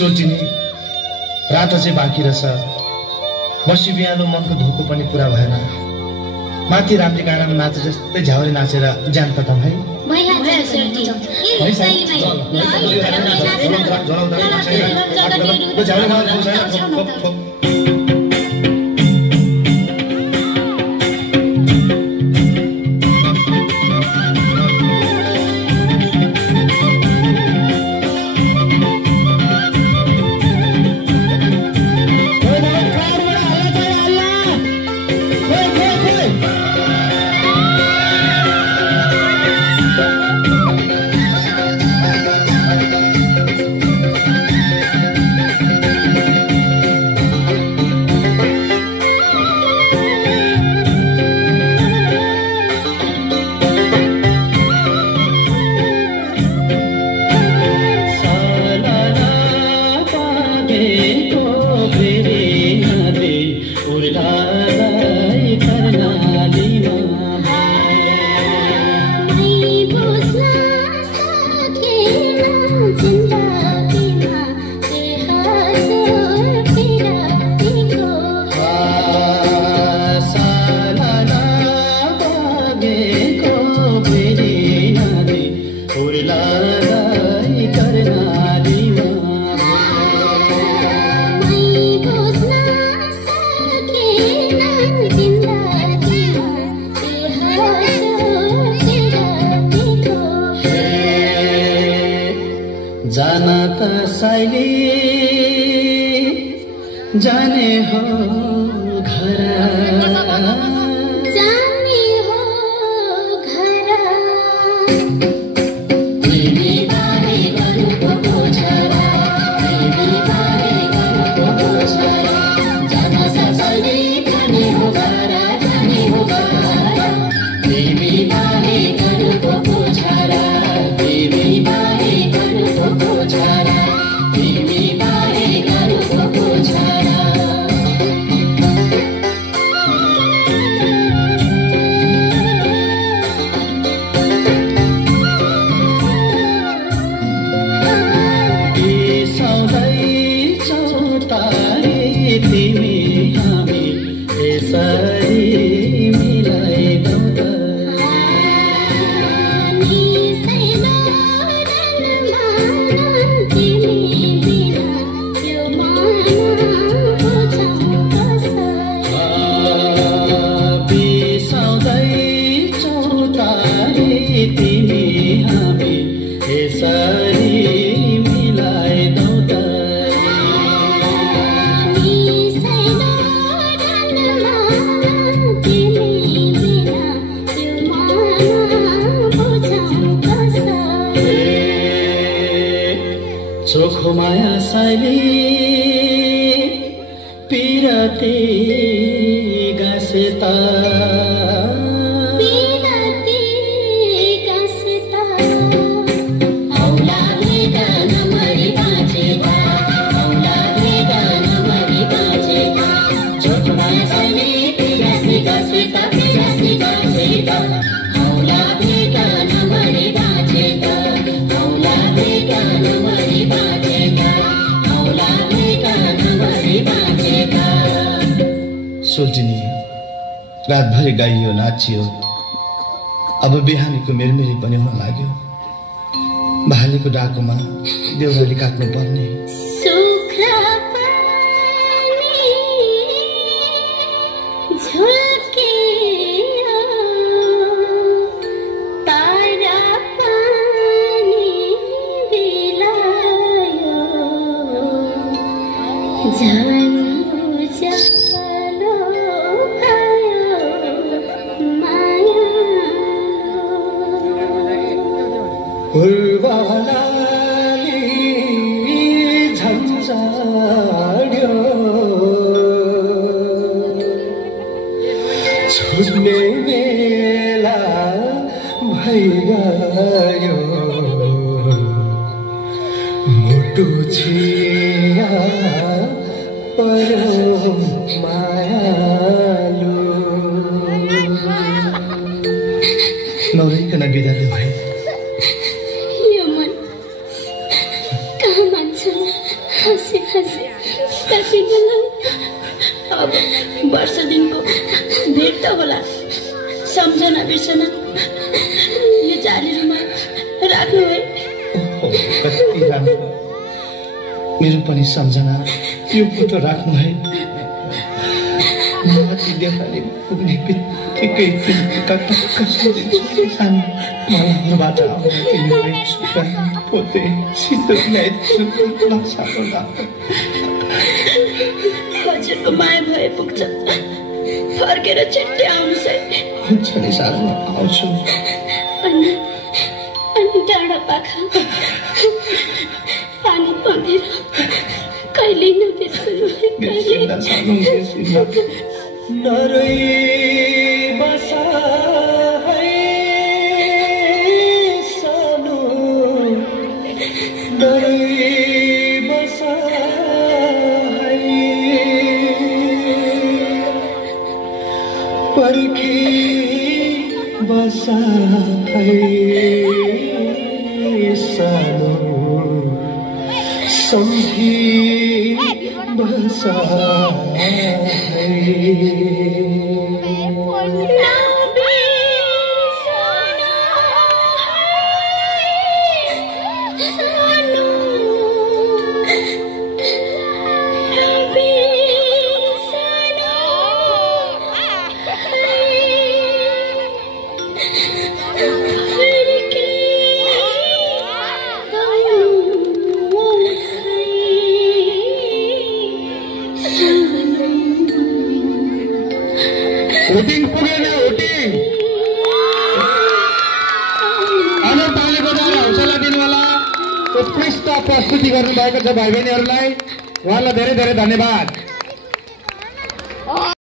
सोल्टिनी रात अझै बाँकी रहेछ। बसी बिहान मनको धोको पनि पुरा भएन। माथि रामले गाडामा नाचे जस्तै झ्याउरे नाचेर जान त भाइ। जाने हो घर चोखो माया साइली पिरती गासेता सोल्टिनी रातभरि गाइयो नाचियो। अब बिहानीको मेरमेरी पनि हुन लाग्यो। भालेको डाकोमा देउराली काट्नु पर्ने। छुट्ने बेला भइगयो मुटु छिया परो मायालु नौरिकन बिदाले भाइ यो मन कहाँ मान्छ त होला सम्झना बिर्सना यो जालीमा राख्नु है। कति राम्रो, मेरो पनि सम्झना यो फोटो राख्नु है। माथि देखाले पुग्ने बित्तिकै मलबाट आउँदाखेरि पोते सिन्दुर ल्याइदिन्छु। हजुरको माया भए पुग्छ, फर्केर छिट्टै आउनुहोस् है। हुन्छ नि सानो, आउँछु। अनि डाँडा पाखा पानी परेर कहिले नबिर्सनु है, कहिले नरै बसा है सानो, नरै बसा है पर्खी बसा है सानो, सम्झी बसा है। होटिङ पुगेन, होटिङ अनर तालीको द्वारा हौसला दिनुहोला। उत्कृष्ट प्रस्तुति गर्नुभएको छ भाइ बहिनीहरूलाई, उहाँलाई धेरै धेरै धन्यवाद।